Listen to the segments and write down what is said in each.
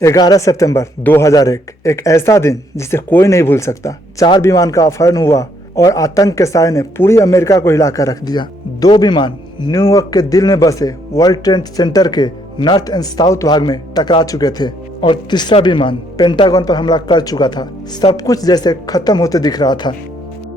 11 सितंबर 2001 एक ऐसा दिन जिसे कोई नहीं भूल सकता। 4 विमान का अपहरण हुआ और आतंक के साए ने पूरी अमेरिका को हिलाकर रख दिया। 2 विमान न्यूयॉर्क के दिल में बसे वर्ल्ड ट्रेड सेंटर के नॉर्थ एंड साउथ भाग में टकरा चुके थे और तीसरा विमान पेंटागन पर हमला कर चुका था। सब कुछ जैसे खत्म होते दिख रहा था,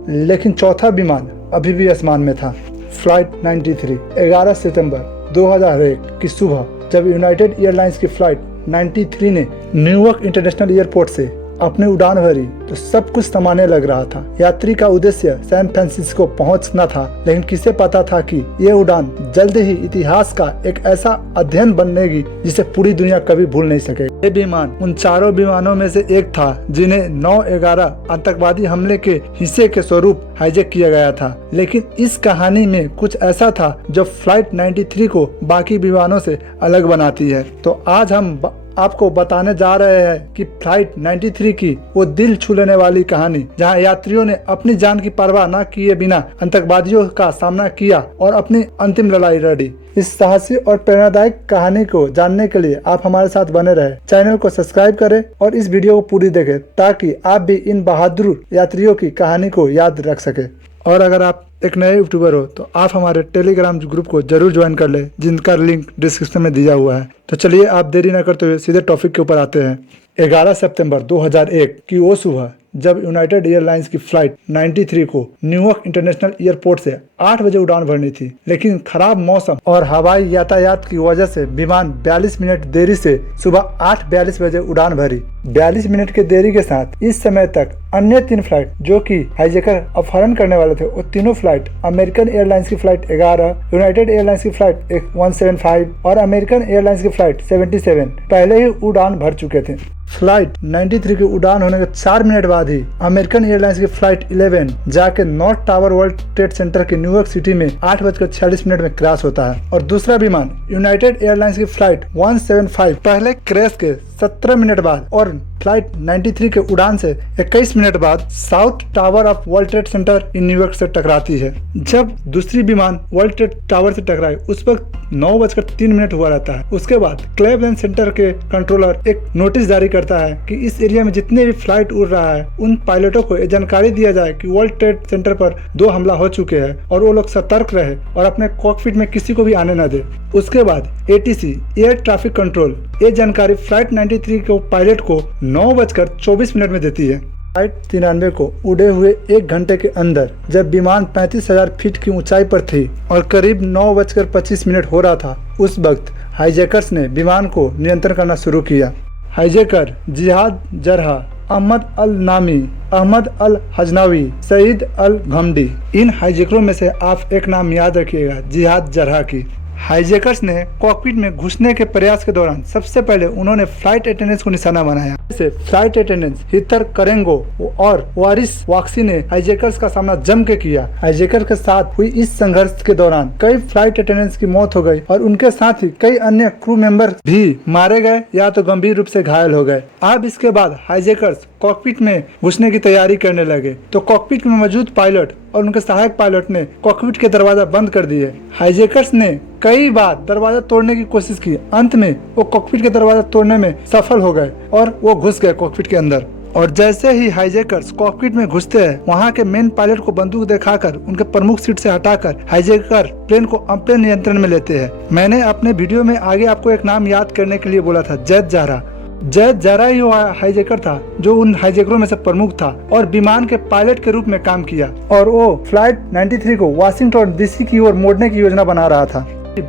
लेकिन चौथा विमान अभी भी आसमान में था। फ्लाइट 93 11 सितंबर 2001 की सुबह जब यूनाइटेड एयरलाइंस की फ्लाइट 93 ने न्यूयॉर्क इंटरनेशनल एयरपोर्ट से अपनी उड़ान भरी तो सब कुछ थमाने लग रहा था। यात्री का उद्देश्य सैन फ्रांसिस्को पहुंचना था, लेकिन किसे पता था कि ये उड़ान जल्द ही इतिहास का एक ऐसा अध्ययन बनेगी जिसे पूरी दुनिया कभी भूल नहीं सके। ये विमान उन 4 विमानों में से एक था जिन्हें 9/11 आतंकवादी हमले के हिस्से के स्वरूप हाईजैक किया गया था। लेकिन इस कहानी में कुछ ऐसा था जो फ्लाइट 93 को बाकी विमानों से अलग बनाती है। तो आज हम आपको बताने जा रहे हैं कि फ्लाइट 93 की वो दिल छू लेने वाली कहानी, जहां यात्रियों ने अपनी जान की परवाह न किए बिना आतंकवादियों का सामना किया और अपनी अंतिम लड़ाई लड़ी। इस साहसी और प्रेरणादायक कहानी को जानने के लिए आप हमारे साथ बने रहे। चैनल को सब्सक्राइब करें और इस वीडियो को पूरी देखें ताकि आप भी इन बहादुर यात्रियों की कहानी को याद रख सके। और अगर आप एक नए यूट्यूबर हो तो आप हमारे टेलीग्राम ग्रुप को जरूर ज्वाइन कर ले, जिनका लिंक डिस्क्रिप्शन में दिया हुआ है। तो चलिए आप देरी न करते हुए सीधे टॉपिक के ऊपर आते हैं। 11 सितंबर 2001 की वो सुबह जब यूनाइटेड एयरलाइंस की फ्लाइट 93 को न्यूयॉर्क इंटरनेशनल एयरपोर्ट से 8 बजे उड़ान भरनी थी, लेकिन खराब मौसम और हवाई यातायात की वजह से विमान 42 मिनट देरी से सुबह 8:42 बजे उड़ान भरी। 42 मिनट के देरी के साथ इस समय तक अन्य 3 फ्लाइट जो कि हाईजैकर अपहरण करने वाले थे, वो तीनों फ्लाइट अमेरिकन एयरलाइंस की फ्लाइट 11, यूनाइटेड एयरलाइंस की फ्लाइट 175 और अमेरिकन एयरलाइंस की फ्लाइट 77 पहले ही उड़ान भर चुके थे। फ्लाइट 93 की उड़ान होने के 4 मिनट बाद ही अमेरिकन एयरलाइंस की फ्लाइट 11 जाके north tower world trade centre के न्यूयॉर्क सिटी में 8:46 में क्रैश होता है और दूसरा विमान यूनाइटेड एयरलाइंस की फ्लाइट 175 पहले क्रैश के 17 मिनट बाद और फ्लाइट 93 के उड़ान से 21 मिनट बाद south tower of world trade centre in New York से टकराती है। जब दूसरी विमान वर्ल्ड ट्रेड टावर से टकराए उस वक्त 9:03 हुआ रहता है। उसके बाद क्लेवलैंड सेंटर के कंट्रोलर एक नोटिस जारी करता है कि इस एरिया में जितने भी फ्लाइट उड़ रहा है उन पायलटों को जानकारी दिया जाए कि वर्ल्ड ट्रेड सेंटर पर 2 हमला हो चुके हैं और वो लोग सतर्क रहे और अपने कॉकपिट में किसी को भी आने न दे। उसके बाद ATC एयर ट्रैफिक कंट्रोल ये जानकारी फ्लाइट 93 को पायलट को 9:24 में देती है। फ्लाइट 93 को उड़े हुए 1 घंटे के अंदर जब विमान 35,000 फीट की ऊंचाई पर थी और करीब 9:25 हो रहा था, उस वक्त हाईजैकर्स ने विमान को नियंत्रण करना शुरू किया। हाईजैकर जिहाद जरहा, अहमद अल नामी, अहमद अल हजनावी, सईद अल घमडी, इन हाईजैकरों में से आप एक नाम याद रखिएगा, जिहाद जरहा की। हाईजैकर्स ने कॉकपिट में घुसने के प्रयास के दौरान सबसे पहले उन्होंने फ्लाइट अटेंडेंट्स को निशाना बनाया। जैसे फ्लाइट अटेंडेंट्स हितर करेंगो और वारिस वाक्सी ने हाईजैकर्स का सामना जम के किया। हाईजैकर के साथ हुई इस संघर्ष के दौरान कई फ्लाइट अटेंडेंट्स की मौत हो गई और उनके साथ ही कई अन्य क्रू मेंबर भी मारे गए या तो गंभीर रूप से घायल हो गए। अब इसके बाद हाईजैकर्स कॉकपिट में घुसने की तैयारी करने लगे तो कॉकपिट में मौजूद पायलट और उनके सहायक पायलट ने कॉकपिट के दरवाजा बंद कर दिए। हाईजैकर्स ने कई बार दरवाजा तोड़ने की कोशिश की। अंत में वो कॉकपिट के दरवाजा तोड़ने में सफल हो गए और वो घुस गए कॉकपिट के अंदर। और जैसे ही हाईजैकर्स कॉकपिट में घुसते हैं, वहाँ के मेन पायलट को बंदूक दिखाकर उनके प्रमुख सीट से हटाकर हाईजैकर प्लेन को अपने नियंत्रण में लेते हैं। मैंने अपने वीडियो में आगे आपको एक नाम याद करने के लिए बोला था, जैद जहरा। जैद जहरा ही वो हाईजैकर था जो उन हाईजैकरों में से प्रमुख था और विमान के पायलट के रूप में काम किया और वो फ्लाइट 93 को वाशिंगटन DC की ओर मोड़ने की योजना बना रहा था।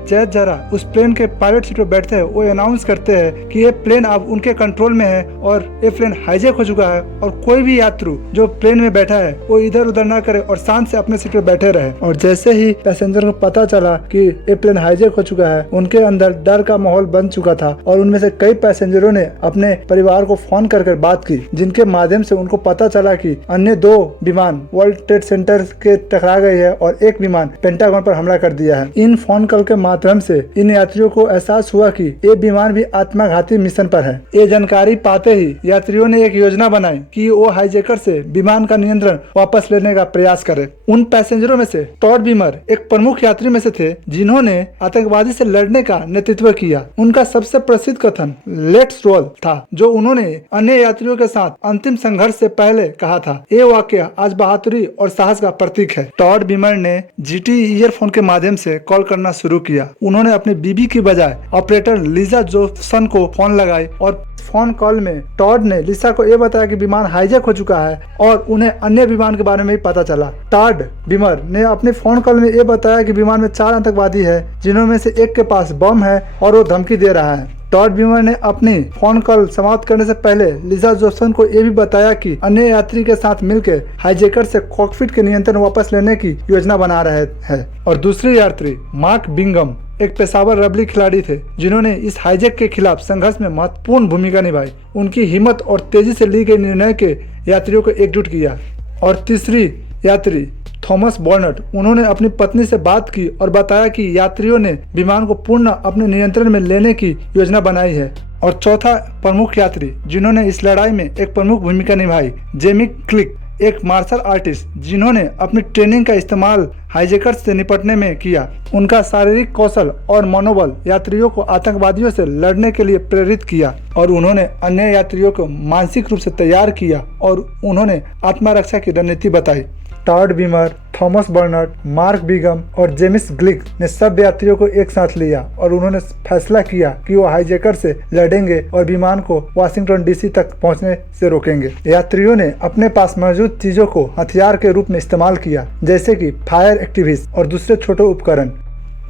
जैद जरा उस प्लेन के पायलट सीट पर बैठते हैं, वो अनाउंस करते हैं कि ये प्लेन अब उनके कंट्रोल में है और ये प्लेन हाईजैक हो चुका है और कोई भी यात्री जो प्लेन में बैठा है वो इधर उधर ना करे और शांत से अपने सीट पर बैठे रहे। और जैसे ही पैसेंजर को पता चला कि ये प्लेन हाईजैक हो चुका है, उनके अंदर डर का माहौल बन चुका था और उनमें से कई पैसेंजरों ने अपने परिवार को फोन कर बात की, जिनके माध्यम से उनको पता चला कि अन्य 2 विमान वर्ल्ड ट्रेड सेंटर के टकरा गए हैं और एक विमान पेंटागन पर हमला कर दिया है। इन फोन कॉल के माध्यम से इन यात्रियों को एहसास हुआ कि ये विमान भी आत्मघाती मिशन पर है। ये जानकारी पाते ही यात्रियों ने एक योजना बनाई कि वो हाईजैकर से विमान का नियंत्रण वापस लेने का प्रयास करे। उन पैसेंजरों में से टॉड बीमर एक प्रमुख यात्री में से थे जिन्होंने आतंकवादी से लड़ने का नेतृत्व किया। उनका सबसे प्रसिद्ध कथन लेट्स रोल था, जो उन्होंने अन्य यात्रियों के साथ अंतिम संघर्ष से पहले कहा था। ये वाक्य आज बहादुरी और साहस का प्रतीक है। टॉड बीमर ने जीटी ईयरफोन के माध्यम से कॉल करना शुरू किया। उन्होंने अपनी बीबी की बजाय ऑपरेटर लिजा जोसन को फोन लगाई और फोन कॉल में टॉड ने लिसा को यह बताया कि विमान हाईजैक हो चुका है और उन्हें अन्य विमान के बारे में भी पता चला। टॉड बीमर ने अपने फोन कॉल में यह बताया कि विमान में 4 आतंकवादी है, जिनमें से एक के पास बम है और वो धमकी दे रहा है। टॉड बीमर ने अपनी फोन कॉल समाप्त करने से पहले लिजा जोसन को यह भी बताया कि अन्य यात्री के साथ मिलकर हाईजैकर से कॉकपिट के नियंत्रण वापस लेने की योजना बना रहे हैं। और दूसरे यात्री मार्क बिंगम एक पेशेवर रबली खिलाड़ी थे जिन्होंने इस हाईजैक के खिलाफ संघर्ष में महत्वपूर्ण भूमिका निभाई। उनकी हिम्मत और तेजी से ली गई निर्णय के यात्रियों को एकजुट किया। और तीसरी यात्री थॉमस बर्नट, उन्होंने अपनी पत्नी से बात की और बताया कि यात्रियों ने विमान को पूर्ण अपने नियंत्रण में लेने की योजना बनाई है। और चौथा प्रमुख यात्री जिन्होंने इस लड़ाई में एक प्रमुख भूमिका निभाई, जेमी क्लिक, एक मार्शल आर्टिस्ट जिन्होंने अपनी ट्रेनिंग का इस्तेमाल हाईजैकर्स से निपटने में किया। उनका शारीरिक कौशल और मनोबल यात्रियों को आतंकवादियों से लड़ने के लिए प्रेरित किया और उन्होंने अन्य यात्रियों को मानसिक रूप से तैयार किया और उन्होंने आत्मरक्षा की रणनीति बताई। Todd Beamer, Thomas Burnett, Mark Bingham और जेमिस ग्लिक ने सब यात्रियों को एक साथ लिया और उन्होंने फैसला किया कि वो हाईजैकर से लड़ेंगे और विमान को वाशिंगटन डीसी तक पहुंचने से रोकेंगे। यात्रियों ने अपने पास मौजूद चीजों को हथियार के रूप में इस्तेमाल किया, जैसे कि फायर एक्टिविस्ट और दूसरे छोटे उपकरण।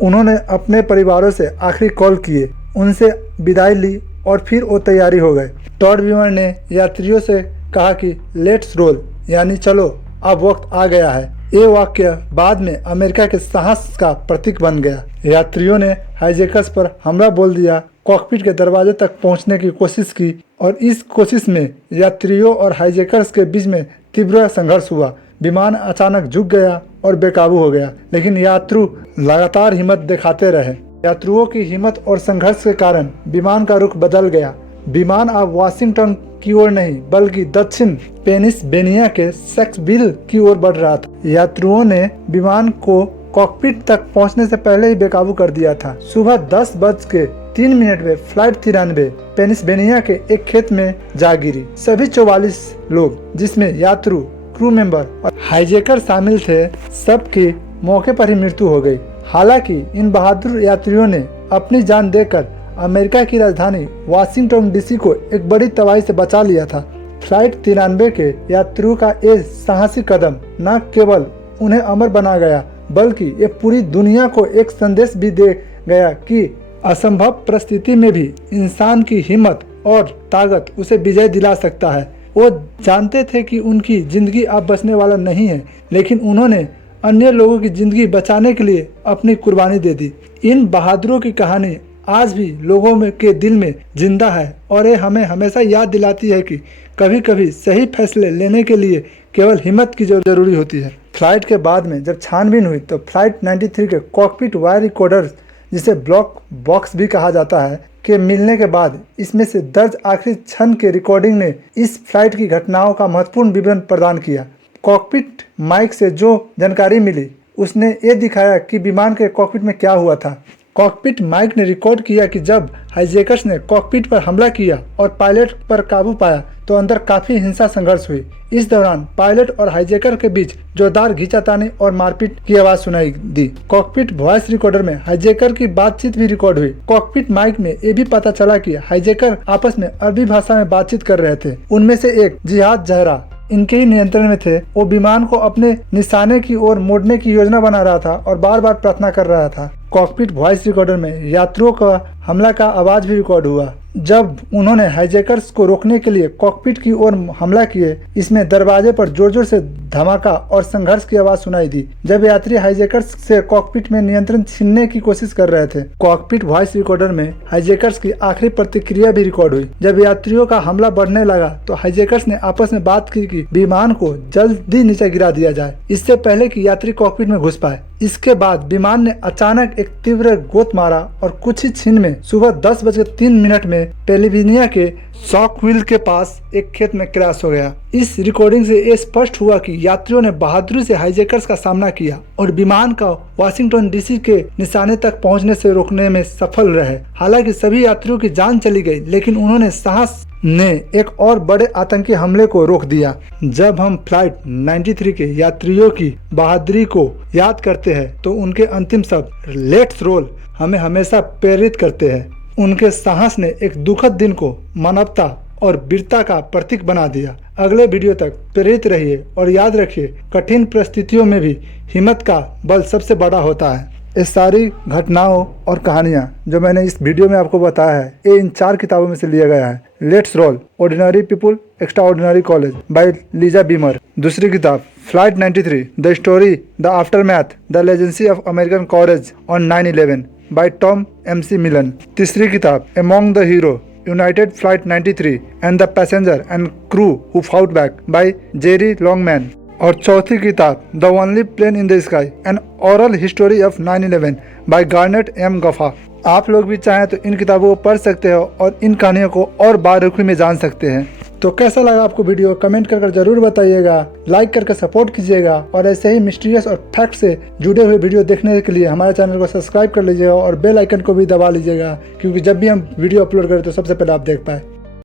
उन्होंने अपने परिवारों से आखिरी कॉल किए, उनसे विदाई ली और फिर वो तैयारी हो गए। टॉड बीमर ने यात्रियों से कहा कि लेट्स रोल, यानी चलो अब वक्त आ गया है। ये वाक्य बाद में अमेरिका के साहस का प्रतीक बन गया। यात्रियों ने हाईजैकर्स पर हमला बोल दिया, कॉकपिट के दरवाजे तक पहुंचने की कोशिश की और इस कोशिश में यात्रियों और हाईजैकर्स के बीच में तीव्र संघर्ष हुआ। विमान अचानक झुक गया और बेकाबू हो गया, लेकिन यात्रु लगातार हिम्मत दिखाते रहे। यात्रियों की हिम्मत और संघर्ष के कारण विमान का रुख बदल गया। विमान अब वाशिंगटन की ओर नहीं बल्कि दक्षिण पेनिसिल्वेनिया के सैक्सविल की ओर बढ़ रहा था। यात्रियों ने विमान को कॉकपिट तक पहुंचने से पहले ही बेकाबू कर दिया था। सुबह 10:03 में फ्लाइट 93 पेनिसिल्वेनिया के एक खेत में जा गिरी। सभी 44 लोग, जिसमें यात्रु, क्रू मेंबर और हाईजैकर शामिल थे, सबकी मौके पर ही मृत्यु हो गई। हालांकि इन बहादुर यात्रियों ने अपनी जान देकर अमेरिका की राजधानी वाशिंगटन डीसी को एक बड़ी तबाही से बचा लिया था। फ्लाइट 93 के यात्रियों का ये साहसी कदम न केवल उन्हें अमर बना गया, बल्कि ये पूरी दुनिया को एक संदेश भी दे गया कि असंभव परिस्थिति में भी इंसान की हिम्मत और ताकत उसे विजय दिला सकता है। वो जानते थे कि उनकी जिंदगी अब बचने वाला नहीं है, लेकिन उन्होंने अन्य लोगों की जिंदगी बचाने के लिए अपनी कुर्बानी दे दी। इन बहादुरों की कहानी आज भी लोगों में के दिल में जिंदा है और ये हमें हमेशा याद दिलाती है कि कभी कभी सही फैसले लेने के लिए केवल हिम्मत की जरूरी होती है। फ्लाइट के बाद में जब छानबीन हुई तो फ्लाइट 93 के कॉकपिट वायर रिकॉर्डर, जिसे ब्लैक बॉक्स भी कहा जाता है, के मिलने के बाद इसमें से दर्ज आखिरी क्षण के रिकॉर्डिंग ने इस फ्लाइट की घटनाओं का महत्वपूर्ण विवरण प्रदान किया। कॉकपिट माइक से जो जानकारी मिली उसने ये दिखाया कि विमान के कॉकपिट में क्या हुआ था। कॉकपिट माइक ने रिकॉर्ड किया कि जब हाईजैकर्स ने कॉकपिट पर हमला किया और पायलट पर काबू पाया तो अंदर काफी हिंसा संघर्ष हुई। इस दौरान पायलट और हाईजैकर के बीच जोरदार खींचातानी और मारपीट की आवाज सुनाई दी। कॉकपिट वॉइस रिकॉर्डर में हाईजैकर की बातचीत भी रिकॉर्ड हुई। कॉकपिट माइक में ये भी पता चला कि हाईजैकर आपस में अरबी भाषा में बातचीत कर रहे थे। उनमें से एक जिहाद जहरा इनके ही नियंत्रण में थे। वो विमान को अपने निशाने की ओर मोड़ने की योजना बना रहा था और बार बार प्रार्थना कर रहा था। कॉकपिट वॉइस रिकॉर्डर में यात्रियों का हमला का आवाज भी रिकॉर्ड हुआ जब उन्होंने हाईजैकर्स को रोकने के लिए कॉकपिट की ओर हमला किए। इसमें दरवाजे पर जोर जोर से धमाका और संघर्ष की आवाज सुनाई दी जब यात्री हाईजैकर्स से कॉकपिट में नियंत्रण छीनने की कोशिश कर रहे थे। कॉकपिट वॉइस रिकॉर्डर में हाईजैकर्स की आखिरी प्रतिक्रिया भी रिकॉर्ड हुई। जब यात्रियों का हमला बढ़ने लगा तो हाईजैकर्स ने आपस में बात की कि विमान को जल्दी नीचे गिरा दिया जाए, इससे पहले कि यात्री कॉकपिट में घुस पाए। इसके बाद विमान ने अचानक एक तीव्र गोत मारा और कुछ ही क्षण में सुबह 10:03 में पेलिविनिया के शॉक व्हील के पास एक खेत में क्रैश हो गया। इस रिकॉर्डिंग से ये स्पष्ट हुआ कि यात्रियों ने बहादुरी से हाईजैकर्स का सामना किया और विमान का वाशिंगटन डीसी के निशाने तक पहुंचने से रोकने में सफल रहे। हालांकि सभी यात्रियों की जान चली गई, लेकिन उन्होंने साहस ने एक और बड़े आतंकी हमले को रोक दिया। जब हम फ्लाइट 93 के यात्रियों की बहादुरी को याद करते हैं तो उनके अंतिम शब्द लेट्स रोल हमें हमेशा प्रेरित करते हैं। उनके साहस ने एक दुखद दिन को मानवता और वीरता का प्रतीक बना दिया। अगले वीडियो तक प्रेरित रहिए और याद रखिए, कठिन परिस्थितियों में भी हिम्मत का बल सबसे बड़ा होता है। ये सारी घटनाओं और कहानियाँ जो मैंने इस वीडियो में आपको बताया है, ये इन 4 किताबों में से लिया गया है। Let's roll, ordinary people, extraordinary courage by Lisa Beamer. दूसरी किताब flight 93, the story, the aftermath, the legacy of American courage on 9/11 by Tom MC Millan. तीसरी किताब among the hero, united flight 93 and the passenger and crew who fought back by Jere Longman. और चौथी किताब the only plane in the sky, an oral history of 9/11 by Garrett M गफा। आप लोग भी चाहें तो इन किताबों को पढ़ सकते हो और इन कहानियों को और बारीकी में जान सकते हैं। तो कैसा लगा आपको वीडियो, कमेंट कर जरूर बताइएगा, लाइक करके सपोर्ट कीजिएगा और ऐसे ही मिस्टीरियस और फैक्ट से जुड़े हुए वीडियो देखने के लिए हमारे चैनल को सब्सक्राइब कर लीजिएगा और बेल आइकन को भी दबा लीजिएगा, क्योंकि जब भी हम वीडियो अपलोड करें तो सबसे पहले आप देख पाए।